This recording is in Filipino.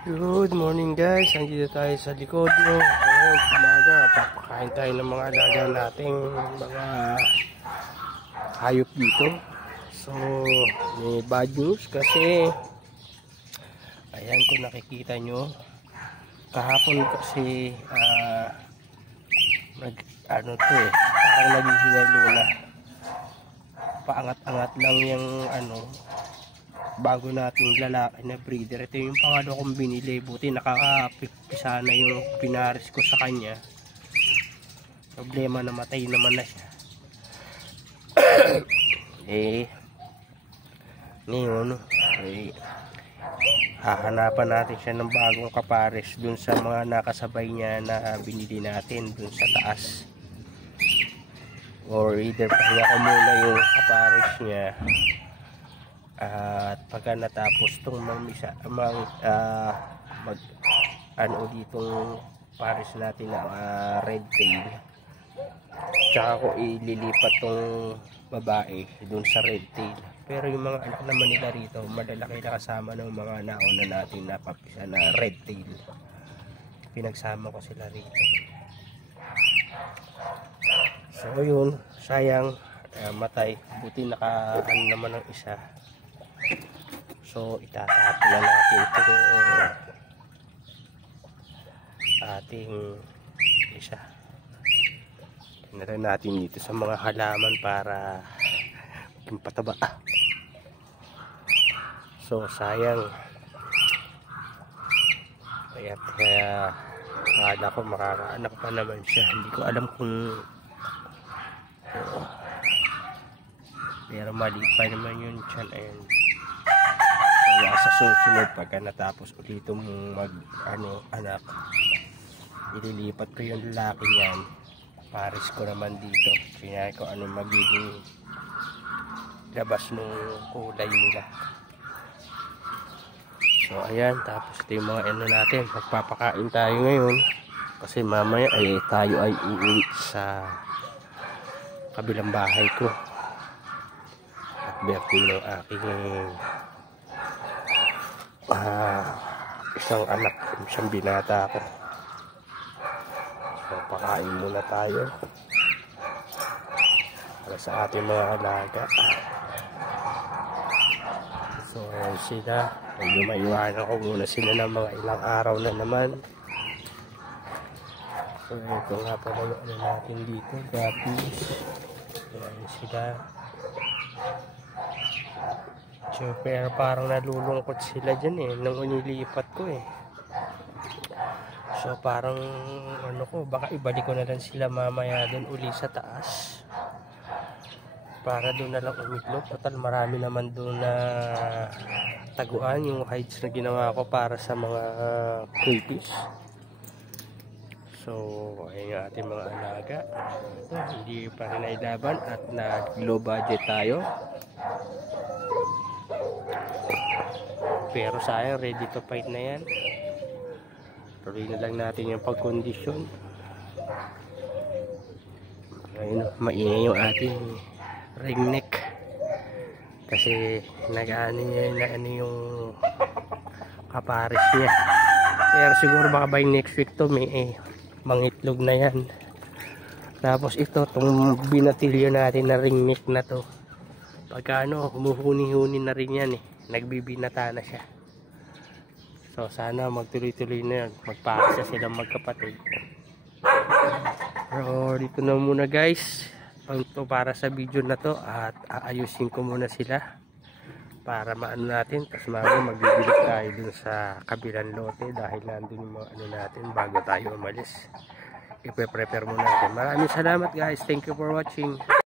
Good morning guys, andito tayo sa likod no. Ngayon, umaga, papakain tayo ng mga alaga nating mga hayop dito. So, may bad news kasi ayan kung nakikita nyo, kahapon kasi parang naghihingalo na. Paangat-angat lang yung bago nating lalaki na breeder. Ito yung pangalo kong binili, buti nakakapisa na yung pinaris ko sa kanya. Problema, namatay naman na siya. Ngayon hahanapan natin siya ng bagong kapares dun sa mga nakasabay niya na binili natin dun sa taas, or either pahinga ko muna yung kapares niya. At pagka natapos itong ditong pares natin na red tail, tsaka ko ililipat tong babae dun sa red tail. Pero yung mga anak naman nila rito, malalaki na kasama ng mga nauna natin na papisa na red tail. Pinagsama ko sila rito. So yun, sayang, matay. Buti nakaano naman ng isa. So itatapon na natin ito ating isa. Tingnan natin dito sa mga halaman para maging pataba. So sayang. Kaya akala ko makakaanak pa naman siya. Hindi ko alam kung pero mali pa naman yun tiyan. Ayan. Kaya sa susunod pagka natapos ulit mong anak, ililipat ko yung lalaki niyan, pares ko naman dito. Kaya ko ano magiging labas ng kulay nila. So ayan, tapos ito yung mga natin. Magpapakain tayo ngayon kasi mamaya tayo ay uuwi sa kabilang bahay ko at birthday ng aking isang anak, isang binata ko. So pakain muna tayo para sa ating mga alaga. So ayan sila, medyo maiwanan ko muna sila ng mga ilang araw na naman. So ito nga pala yung natin dito, guppies. Ayan sila. Pero parang nalulungkot sila dyan nung inilipat ko So parang baka ibalik ko na lang sila mamaya dun uli sa taas para doon na lang umitlog. Total marami naman doon na taguan yung hides na ginawa ko para sa mga creepies. So ayun yung ating mga alaga. Hindi pa rin nailaban at nag low budget tayo. Pero sayang, ready to fight na yan. Tuloy na lang natin yung pagkondisyon. Ayun, maingay yung ating ringneck kasi nag-ano niya yung kapares niya. Pero siguro baka by next week to may mangitlog na yan. Tapos ito, itong binatilyo natin na ringneck na to, pagka humuhuni-huni na rin yan nagbibinata na siya. So sana magtuloy-tuloy na yan, magpasa silang magkapatid. Pero dito na muna guys ito para sa video na to, at aayusin ko muna sila para maano natin. Tapos mamaya magbibilik tayo dun sa kabilang lote dahil nandun yung mga natin bago tayo umalis. I-prepare muna natin. Maraming salamat guys, thank you for watching.